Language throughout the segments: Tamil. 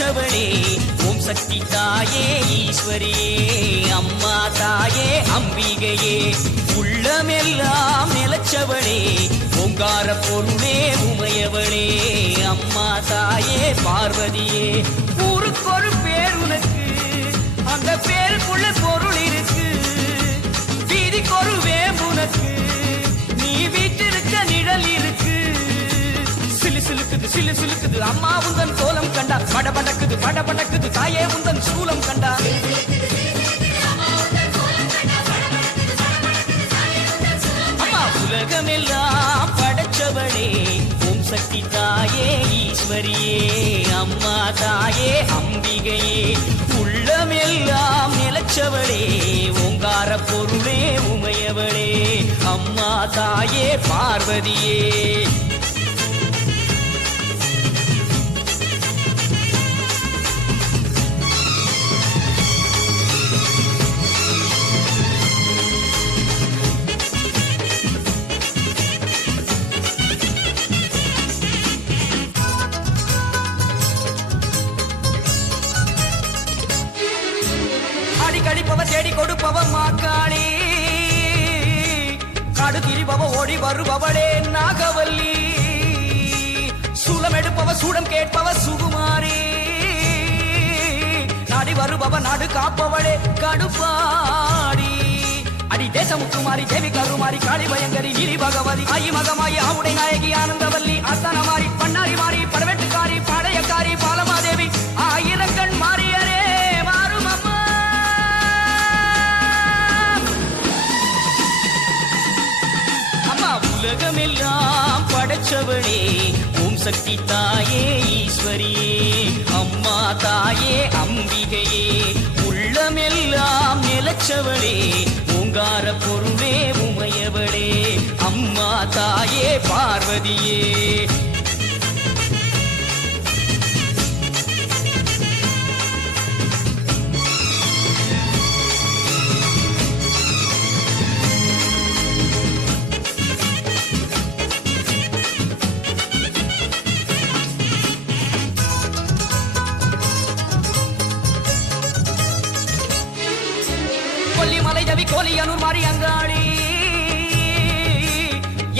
படைச்சவளே ஓம் சக்தி தாயே ஈஸ்வரியே அம்மா தாயே அம்பிகையே உள்ளமெல்லாம் நிலச்சவளே ஓங்கார பொருளே உமையவளே அம்மா தாயே பார்வதியே ஊருக்கொரு பேர் உனக்கு அந்த பேருக்குள்ள பொருள் இருக்கு வீதிக்கொரு வேம்புனக்கு நீ வீட்டிருக்க நிழல் இருக்கு சிலு சிலுக்குது சிலு சிலுக்குது அம்மா உந்தன் கோலம் கண்டா படபடக்குது தாயே உந்தன் சூலம் கண்டா அம்மா உலகமெல்லாம் படைச்சவளே ஓம் சக்தி தாயே ஈஸ்வரியே அம்மா தாயே அம்பிகையே உள்ளமெல்லாம் நிலச்சவளே ஓங்கார பொருளே உமையவளே அம்மா தாயே பார்வதியே கடிப்பவ தேடி கொடுப்பவ மாக்காளி காடு திரிபவ ஓடி வருபவளே நாகவல்லி சூலம் எடுப்பவ சூடம் கேட்பவ சுகுமாரி நாடி வருபவ நாடு காப்பவளே கடுப்பாடி அடி தேசமுத்துமாரி தேவி கருமாரி காளி பயங்கரி நீலி பகவதி ஆயி மகமாயி ஆவுடை நாயகி ஆனந்தவல்லி அத்தனமாரி பண்ணாரி மாறி படவெட்டுக்காரி பாளையக்காரி பாலமாதேவி ஆயிரக்கண் மாறியரே உலகமெல்லாம் படைச்சவளே ஓம் சக்தி தாயே ஈஸ்வரியே அம்மா தாயே அம்பிகையே உள்ளமெல்லாம் நிலச்சவளே ஓங்கார பொருளே உமையவளே அம்மா தாயே பார்வதியே கொல்லிமலை ஜவி கோலியனூர் மாறி அங்காளி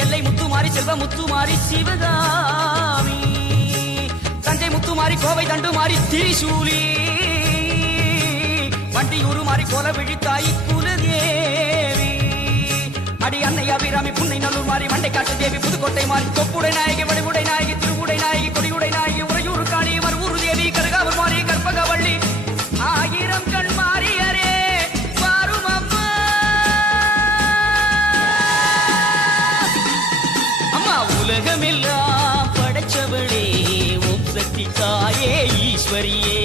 எல்லை முத்துமாரி செல்வ முத்துமாரி சிவகாமி தஞ்சை முத்துமாரி கோவை தண்டுமாரி திரிசூலி வண்டியூரு மாறி கோல விழித்தாய் குலதேவி அடி அன்னை அபிராமி புன்னை நல்லூர் மாறி மண்டை காட்டு தேவி புதுக்கோட்டை மாறி தொப்புடை நாயகி வடிவுடை நாயகி திருவுடை நாயகி கொடியுடை நாயகி உறையூர் காளி மறுவூர் தேவி கருகாவூர் மாறி கற்பகவள்ளி ஆயிரம் கண் மாறியரே உலகமெல்லாம் படைச்சவளே ஓம் சக்தி தாயே ஈஸ்வரியே